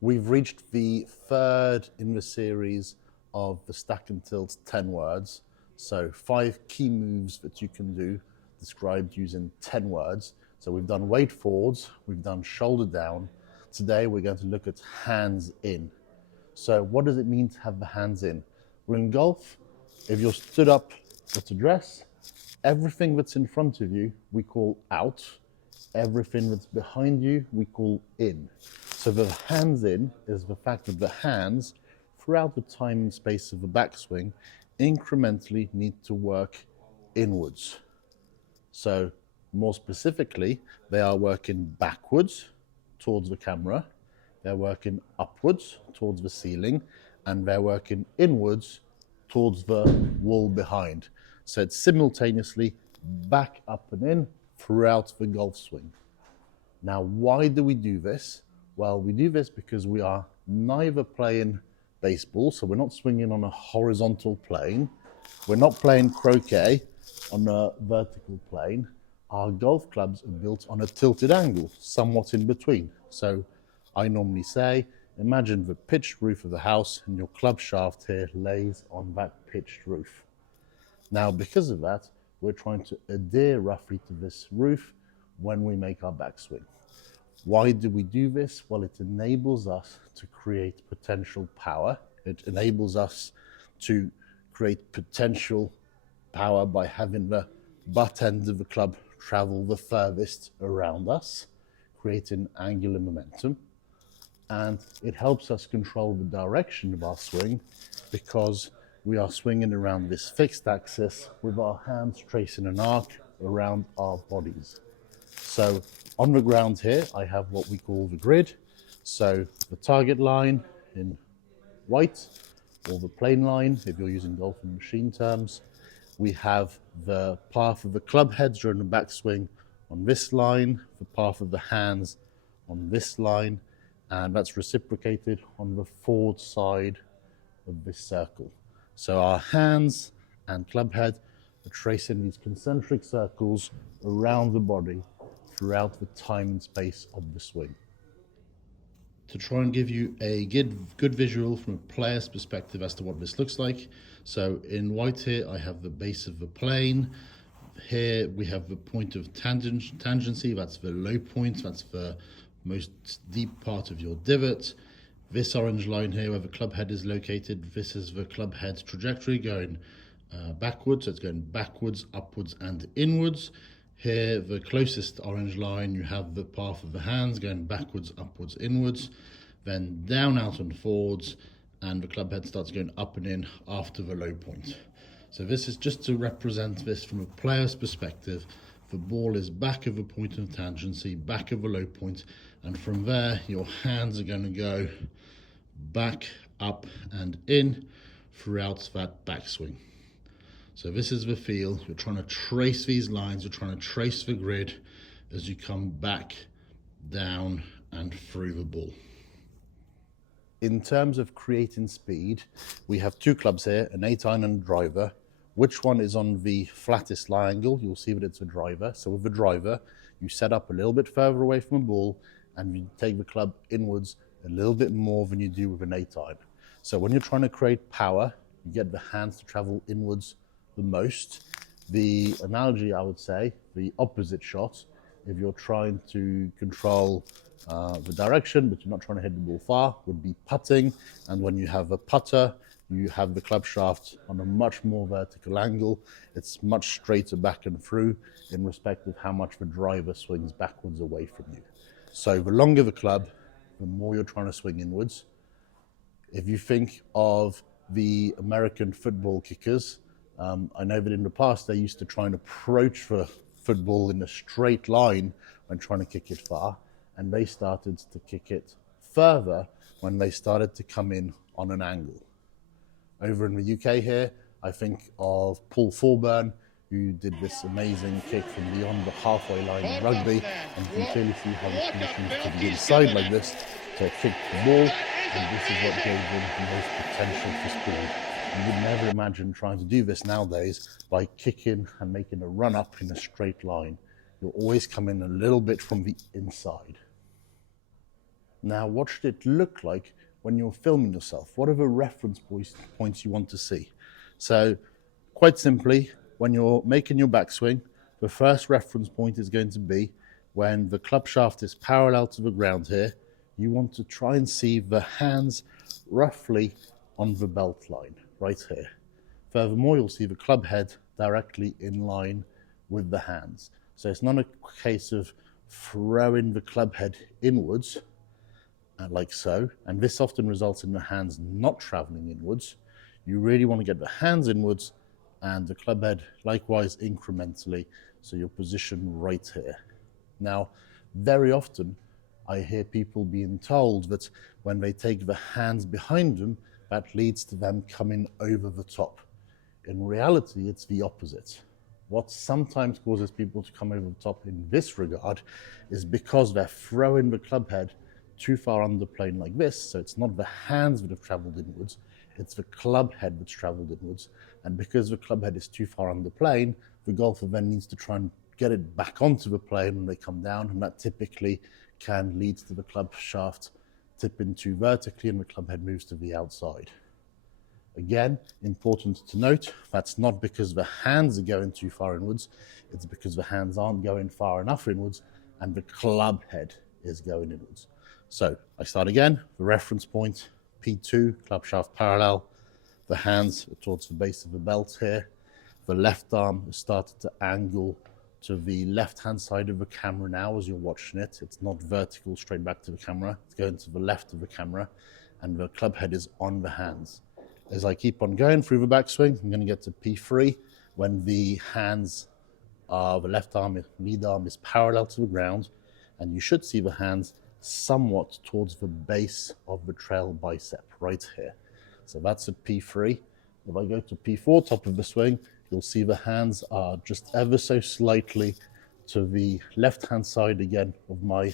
We've reached the third in the series of the Stack and Tilt 10 words. So 5 key moves that you can do described using 10 words. So we've done weight forwards, we've done shoulder down. Today we're going to look at hands in. So what does it mean to have the hands in? Well, in golf, if you're stood up at address, everything that's in front of you we call out. Everything that's behind you we call in. So the hands in is the fact that the hands, throughout the time and space of the backswing, incrementally need to work inwards. So more specifically, they are working backwards towards the camera, they're working upwards towards the ceiling, and they're working inwards towards the wall behind. So it's simultaneously back, up and in throughout the golf swing. Now, why do we do this? Well, we do this because we are neither playing baseball, so we're not swinging on a horizontal plane. We're not playing croquet on a vertical plane. Our golf clubs are built on a tilted angle, somewhat in between. So I normally say, imagine the pitched roof of the house and your club shaft here lays on that pitched roof. Now, because of that, we're trying to adhere roughly to this roof when we make our backswing. Why do we do this? Well, it enables us to create potential power. It enables us to create potential power by having the butt end of the club travel the furthest around us, creating angular momentum. And it helps us control the direction of our swing because we are swinging around this fixed axis with our hands tracing an arc around our bodies. So on the ground here, I have what we call the grid. So the target line in white, or the plane line, if you're using golf and machine terms. We have the path of the club heads during the backswing on this line, the path of the hands on this line, and that's reciprocated on the forward side of this circle. So our hands and club head are tracing these concentric circles around the body throughout the time and space of the swing. To try and give you a good visual from a player's perspective as to what this looks like. So in white here, I have the base of the plane. Here we have the point of tangency, that's the low point, that's the most deep part of your divot. This orange line here where the club head is located, this is the club head trajectory going backwards, so it's going backwards, upwards and inwards. Here, the closest orange line, you have the path of the hands going backwards, upwards, inwards, then down, out and forwards, and the club head starts going up and in after the low point. So this is just to represent this from a player's perspective. The ball is back of the point of tangency, back of the low point, and from there, your hands are going to go back, up and in throughout that backswing. So this is the feel. You're trying to trace these lines, you're trying to trace the grid as you come back, down and through the ball. In terms of creating speed, we have 2 clubs here, an 8-iron and a driver. Which one is on the flattest lie angle? You'll see that it's a driver. So with the driver, you set up a little bit further away from the ball and you take the club inwards a little bit more than you do with an 8-iron. So when you're trying to create power, you get the hands to travel inwards the most. The analogy, I would say, the opposite shot, if you're trying to control the direction but you're not trying to hit the ball far, would be putting. And when you have a putter, you have the club shaft on a much more vertical angle. It's much straighter back and through in respect of how much the driver swings backwards away from you. So the longer the club, the more you're trying to swing inwards. If you think of the American football kickers, I know that in the past they used to try and approach the football in a straight line when trying to kick it far, and they started to kick it further when they started to come in on an angle. Over in the UK here, I think of Paul Thorburn, who did this amazing kick from beyond the halfway line in rugby, and you can clearly see how the conditions to the inside like this to kick the ball, and this is what gave them the most potential for speed. You would never imagine trying to do this nowadays by kicking and making a run up in a straight line. You'll always come in a little bit from the inside. Now, what should it look like when you're filming yourself? What are the reference points you want to see? So, quite simply, when you're making your backswing, the first reference point is going to be when the club shaft is parallel to the ground here. You want to try and see the hands roughly on the belt line, right here. Furthermore, you'll see the club head directly in line with the hands. So it's not a case of throwing the club head inwards, like so, and this often results in the hands not traveling inwards. You really want to get the hands inwards and the club head likewise incrementally, so you're positioned right here. Now, very often I hear people being told that when they take the hands behind them, that leads to them coming over the top. In reality, it's the opposite. What sometimes causes people to come over the top in this regard is because they're throwing the club head too far under plane like this, so it's not the hands that have traveled inwards, it's the club head that's traveled inwards, and because the club head is too far under plane, the golfer then needs to try and get it back onto the plane when they come down, and that typically can lead to the club shaft tipping too vertically and the club head moves to the outside. Again, important to note, that's not because the hands are going too far inwards, it's because the hands aren't going far enough inwards and the club head is going inwards. So I start again, the reference point, P2, club shaft parallel, the hands are towards the base of the belt here, the left arm has started to angle to the left-hand side of the camera now as you're watching it. It's not vertical straight back to the camera, it's going to the left of the camera, and the club head is on the hands. As I keep on going through the backswing, I'm going to get to P3 when the hands are, the left arm, lead arm is parallel to the ground, and you should see the hands somewhat towards the base of the trail bicep right here. So that's at P3. If I go to P4, top of the swing, you'll see the hands are just ever so slightly to the left-hand side again of my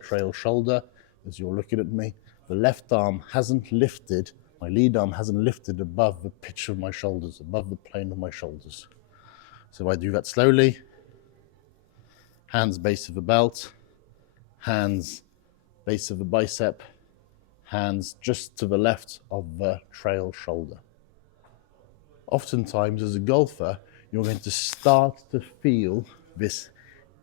trail shoulder as you're looking at me. The left arm hasn't lifted, my lead arm hasn't lifted above the pitch of my shoulders, above the plane of my shoulders. So I do that slowly. Hands base of the belt, hands base of the bicep, hands just to the left of the trail shoulder. Oftentimes as a golfer, you're going to start to feel this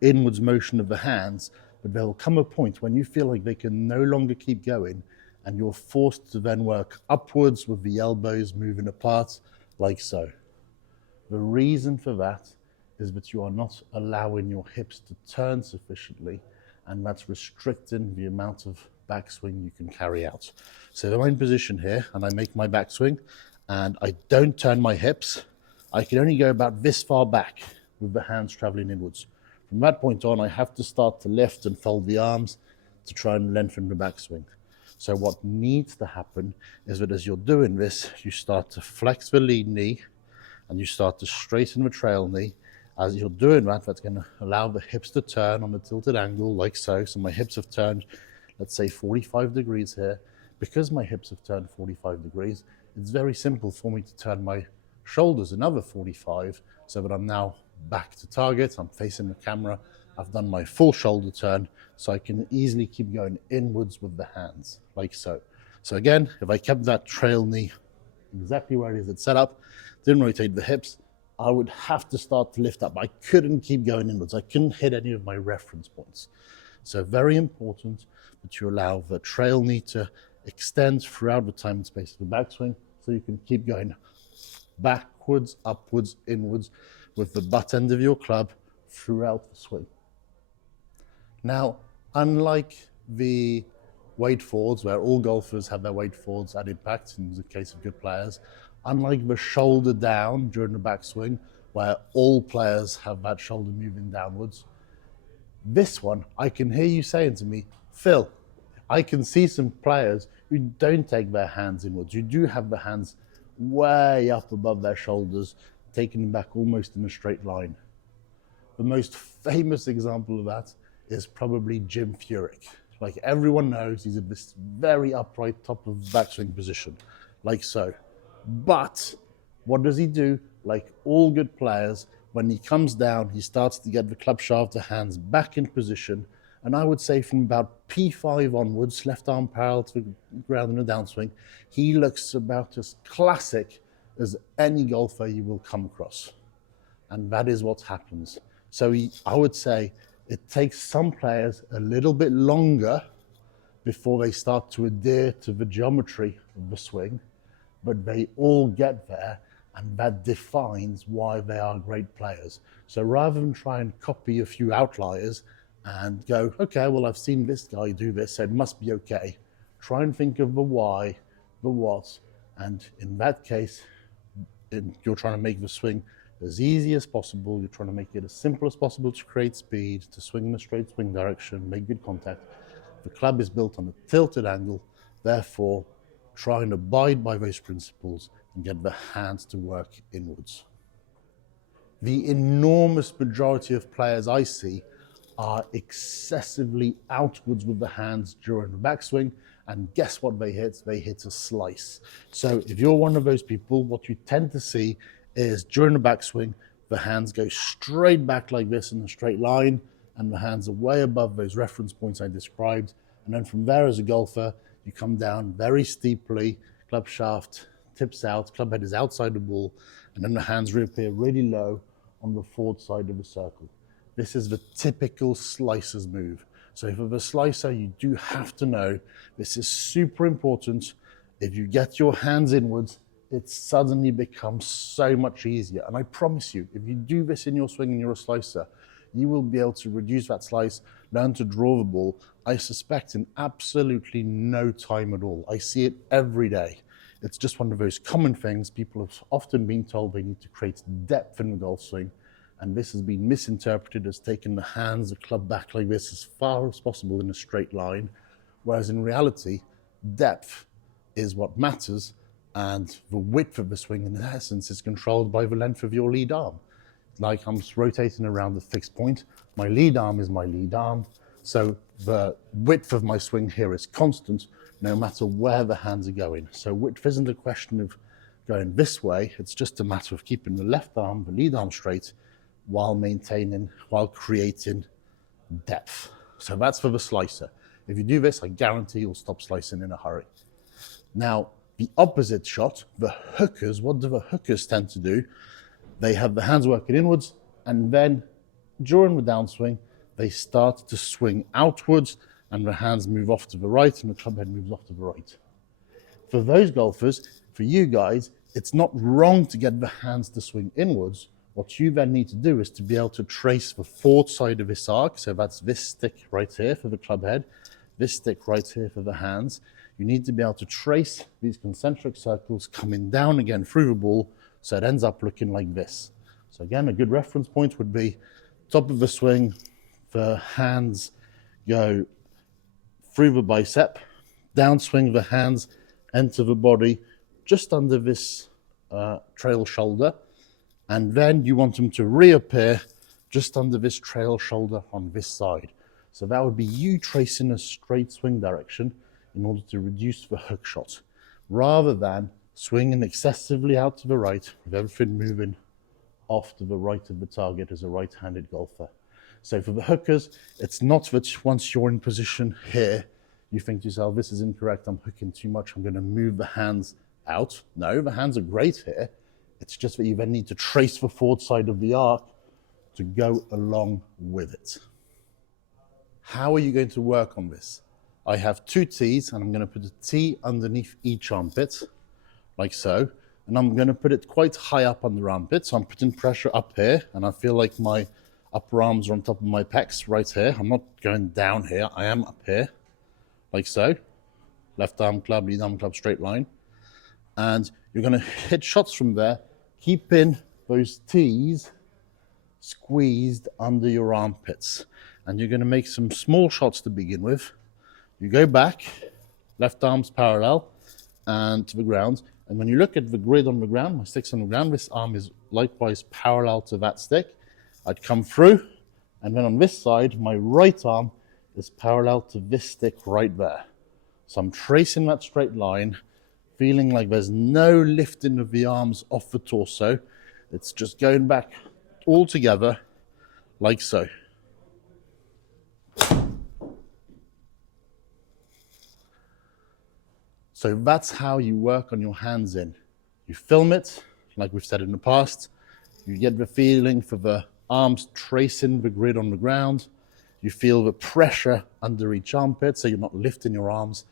inwards motion of the hands, but there will come a point when you feel like they can no longer keep going and you're forced to then work upwards with the elbows moving apart like so. The reason for that is that you are not allowing your hips to turn sufficiently, and that's restricting the amount of backswing you can carry out. So if I'm in position here and I make my backswing and I don't turn my hips, I can only go about this far back with the hands traveling inwards. From that point on, I have to start to lift and fold the arms to try and lengthen the backswing. So what needs to happen is that as you're doing this, you start to flex the lead knee and you start to straighten the trail knee. As you're doing that, that's going to allow the hips to turn on a tilted angle like so. So my hips have turned, let's say 45 degrees here. Because my hips have turned 45 degrees, it's very simple for me to turn my shoulders another 45 so that I'm now back to target, I'm facing the camera, I've done my full shoulder turn, so I can easily keep going inwards with the hands, like so. So again, if I kept that trail knee exactly where it is, it's set up, didn't rotate the hips, I would have to start to lift up. I couldn't keep going inwards. I couldn't hit any of my reference points. So very important that you allow the trail knee to extend throughout the time and space of the backswing so you can keep going backwards, upwards, inwards with the butt end of your club throughout the swing. Now, unlike the wade forwards, where all golfers have their wade forwards at impact in the case of good players, unlike the shoulder down during the backswing, where all players have that shoulder moving downwards, this one, I can hear you saying to me, Phil, I can see some players who don't take their hands inwards. You do have the hands way up above their shoulders, taking them back almost in a straight line. The most famous example of that is probably Jim Furyk. Like everyone knows, he's in this very upright top of backswing position, like so. But what does he do? Like all good players, when he comes down, he starts to get the club shaft of hands back in position, And I would say from about P5 onwards, left arm parallel to the ground in a downswing, he looks about as classic as any golfer you will come across. And that is what happens. So I would say it takes some players a little bit longer before they start to adhere to the geometry of the swing, but they all get there, and that defines why they are great players. So rather than try and copy a few outliers and go, okay, well, I've seen this guy do this, so it must be okay. Try and think of the why, the what, and in that case, you're trying to make the swing as easy as possible. You're trying to make it as simple as possible to create speed, to swing in a straight swing direction, make good contact. The club is built on a tilted angle, therefore try and abide by those principles and get the hands to work inwards. The enormous majority of players I see are excessively outwards with the hands during the backswing, and guess what they hit? They hit a slice. So if you're one of those people, what you tend to see is during the backswing, the hands go straight back like this in a straight line, and the hands are way above those reference points I described. And then from there, as a golfer, you come down very steeply, club shaft tips out, club head is outside the ball, and then the hands reappear really low on the forward side of the circle. This is the typical slicer's move. So for the slicer, you do have to know this is super important. If you get your hands inwards, it suddenly becomes so much easier. And I promise you, if you do this in your swing and you're a slicer, you will be able to reduce that slice, learn to draw the ball, I suspect in absolutely no time at all. I see it every day. It's just one of those common things. People have often been told they need to create depth in the golf swing, and this has been misinterpreted as taking the hands, the club back like this as far as possible in a straight line, whereas in reality, depth is what matters, and the width of the swing in essence is controlled by the length of your lead arm. Like I'm rotating around the fixed point, my lead arm is my lead arm, so the width of my swing here is constant no matter where the hands are going. So width isn't a question of going this way, it's just a matter of keeping the left arm, the lead arm straight, while creating depth. So that's for the slicer. If you do this, I guarantee you'll stop slicing in a hurry. Now, the opposite shot, the hookers, what do the hookers tend to do? They have the hands working inwards, and then during the downswing, they start to swing outwards, and the hands move off to the right, and the club head moves off to the right. For those golfers, for you guys, it's not wrong to get the hands to swing inwards. What you then need to do is to be able to trace the forward side of this arc. So that's this stick right here for the club head, this stick right here for the hands. You need to be able to trace these concentric circles coming down again through the ball, so it ends up looking like this. So again, a good reference point would be top of the swing, the hands go through the bicep, downswing the hands, enter the body just under this trail shoulder, and then you want them to reappear just under this trail shoulder on this side. So that would be you tracing a straight swing direction in order to reduce the hook shot, rather than swinging excessively out to the right with everything moving off to the right of the target as a right-handed golfer. So for the hookers, it's not that once you're in position here, you think to yourself, this is incorrect, I'm hooking too much, I'm going to move the hands out. No, the hands are great here. It's just that you then need to trace the forward side of the arc to go along with it. How are you going to work on this? I have two tees, and I'm going to put a tee underneath each armpit, like so. And I'm going to put it quite high up on the armpit, so I'm putting pressure up here, and I feel like my upper arms are on top of my pecs right here. I'm not going down here, I am up here, like so. Left arm club, lead arm club, straight line. And you're going to hit shots from there, keeping those tees squeezed under your armpits. And you're going to make some small shots to begin with. You go back, left arm's parallel and to the ground. And when you look at the grid on the ground, my stick's on the ground, this arm is likewise parallel to that stick. I'd come through, and then on this side, my right arm is parallel to this stick right there. So I'm tracing that straight line, feeling like there's no lifting of the arms off the torso. It's just going back all together, like so. So that's how you work on your hands in. You film it, like we've said in the past. You get the feeling for the arms tracing the grid on the ground. You feel the pressure under each armpit, so you're not lifting your arms.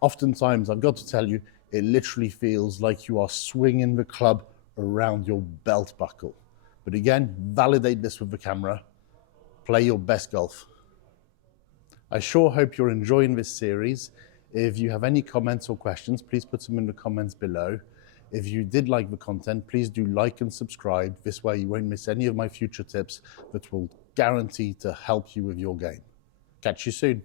Oftentimes, I've got to tell you, it literally feels like you are swinging the club around your belt buckle. But again, validate this with the camera. Play your best golf. I sure hope you're enjoying this series. If you have any comments or questions, please put them in the comments below. If you did like the content, please do like and subscribe. This way you won't miss any of my future tips that will guarantee to help you with your game. Catch you soon.